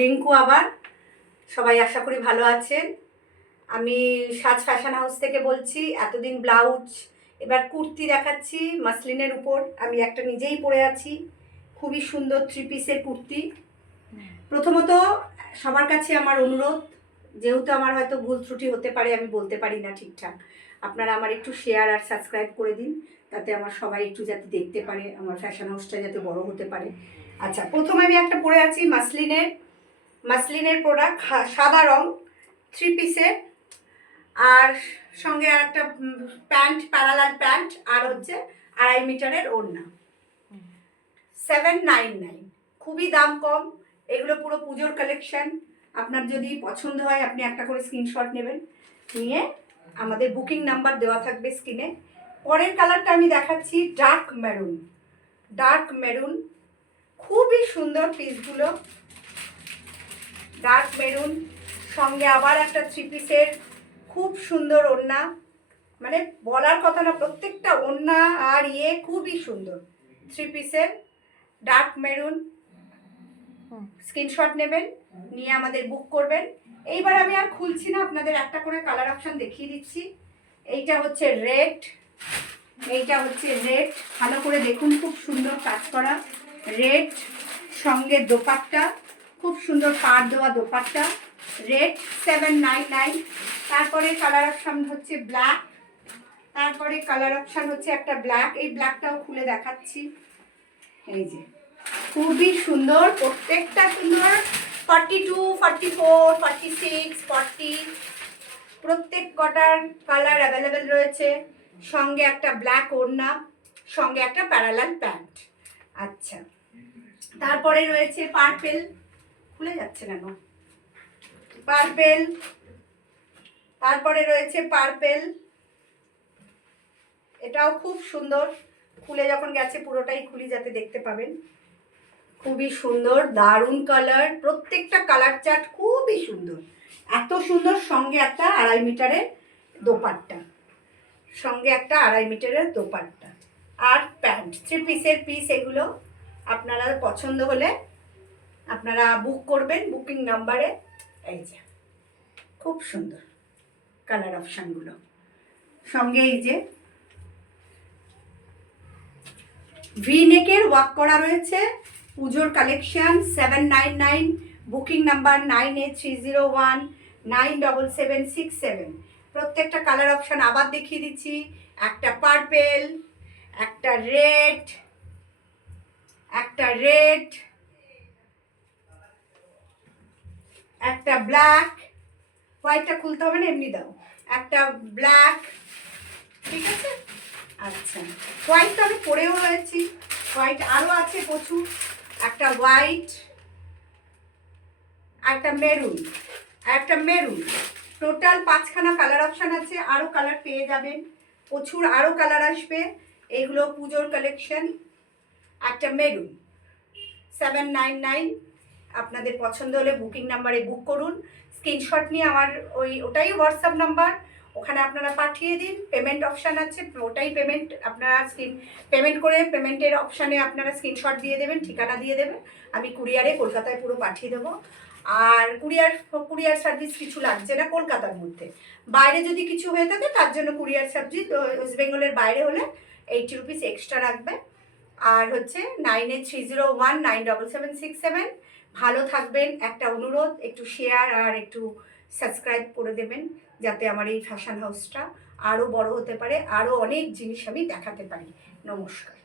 রিঙ্কু আবার। সবাই আশা করি ভালো আছেন। আমি সাজ ফ্যাশন হাউস থেকে বলছি। এতদিন ব্লাউজ, এবার কুর্তি দেখাচ্ছি মাসলিনের উপর। আমি একটা নিজেই পরে আছি, খুবই সুন্দর 3 পিসের কুর্তি। প্রথমত সবার কাছে আমার অনুরোধ, যেহেতু আমার হয়তো ভুল ত্রুটি হতে পারে, আমি বলতে পারি না ঠিকঠাক, আপনারা আমার একটু শেয়ার আর সাবস্ক্রাইব করে দিন, তাতে আমার সবাই একটু যাতে দেখতে পারে, আমার ফ্যাশন হাউসটা যাতে বড় হতে পারে। আচ্ছা, প্রথমে আমি একটা পরে আছি মাসলিনের প্রোডাক্ট, সাদা রং, 3 পিসের, আর সঙ্গে আর একটা প্যান্ট, প্যারালাল প্যান্ট, আর হচ্ছে 2.5 মিটারের ওড়না। 799, খুবই দাম কম। এগুলো পুরো পুজোর কালেকশন। আপনার যদি পছন্দ হয় আপনি একটা করে স্ক্রিনশট নেবেন, নিয়ে আমাদের বুকিং নাম্বার দেওয়া থাকবে স্ক্রিনে। পরের কালারটা আমি দেখাচ্ছি ডার্ক মেরুন, খুবই সুন্দর পিসগুলো। ডার্ক মেরুন, সঙ্গে আবার একটা 3 পিসের খুব সুন্দর ওড়না, মানে বলার কথা না, প্রত্যেকটা ওড়না আর খুবই সুন্দর। 3 পিসের ডার্ক মেরুন, স্ক্রিনশট নেবেন, নিয়ে আমাদের বুক করবেন। এইবার আমি আর খুলছি না, আপনাদের একটা করে কালার অপশান দেখিয়ে দিচ্ছি। এইটা হচ্ছে রেড, ভালো করে দেখুন, খুব সুন্দর কাজ করা রেড, সঙ্গে দোপাট্টা, খুব সুন্দর পাড় দেওয়া দোপাট্টা, রেড, 799। তারপরে কালার অপশান হচ্ছে ব্ল্যাক, একটা ব্ল্যাক, এই ব্ল্যাকটাও খুলে দেখাচ্ছি। এই যে খুবই সুন্দর, প্রত্যেকটা সুন্দর। 42, 44, 46, 40, প্রত্যেক কটার কালার অ্যাভেলেবেল রয়েছে। সঙ্গে একটা ব্ল্যাক ওড়না, সঙ্গে একটা প্যারালাল প্যান্ট। আচ্ছা, তারপরে রয়েছে পার্পেল, খুলে যাচ্ছে কেন, তারপরে রয়েছে পার্পেল, এটাও খুব সুন্দর। খুলে যখন গেছে পুরোটাই খুলি যাতে দেখতে পাবেন। খুবই সুন্দর, দারুণ কালার, প্রত্যেকটা কালার চার্ট খুবই সুন্দর, এত সুন্দর। সঙ্গে একটা 2.5 মিটারের দোপাট্টা, আর প্যান্ট, 3 পিসের পিস। এগুলো আপনারা পছন্দ হলে আপনারা বুক করবেন বুকিং নাম্বারে। এই যে খুব সুন্দর কালার অপশানগুলো। সঙ্গে এই যে ভি নেকের ওয়ার্ক করা রয়েছে, পুজোর কালেকশন, 799, বুকিং নাম্বার 9830197767। প্রত্যেকটা কালার অপশান আবার দেখিয়ে দিচ্ছি। একটা পার্পেল, একটা রেড, একটা ব্ল্যাক, হোয়াইটটা খুলতে হবে না, এমনি দাও, একটা ব্ল্যাক, ঠিক আছে। আচ্ছা, হোয়াইট তো আমি পরেও রয়েছি, হোয়াইট আরও আছে প্রচুর। একটা হোয়াইট, একটা মেরুন, টোটাল 5খানা কালার অপশান আছে। আরও কালার পেয়ে যাবেন, প্রচুর আরও কালার আসবে। এইগুলো পুজোর কালেকশন। একটা মেরুন, 799। আপনাদের পছন্দ হলে বুকিং নাম্বারে বুক করুন, স্ক্রিনশট নিয়ে আমার ওটাই হোয়াটসঅ্যাপ নাম্বার, ওখানে আপনারা পাঠিয়ে দিন। পেমেন্ট অপশান আছে, ওটাই পেমেন্ট, আপনারা পেমেন্ট করে পেমেন্টের অপশানে আপনারা স্ক্রিনশট দিয়ে দেবেন, ঠিকানা দিয়ে দেবেন, আমি কুরিয়ারে কলকাতায় পুরো পাঠিয়ে দেবো। আর কুরিয়ার সার্ভিস কিছু লাগছে না কলকাতার মধ্যে। বাইরে যদি কিছু হয়ে থাকে তার জন্য কুরিয়ার সার্ভিস, ওয়েস্ট বেঙ্গলের বাইরে হলে 80 রুপিস এক্সট্রা রাখবে। আর হচ্ছে 9830197767। ভালো থাকবেন। একটা অনুরোধ, একটু শেয়ার আর একটু সাবস্ক্রাইব করে দেবেন, যাতে আমার এই ফ্যাশন হাউসটা আরও বড় হতে পারে, আরও অনেক জিনিস আমি দেখাতে পারি। নমস্কার।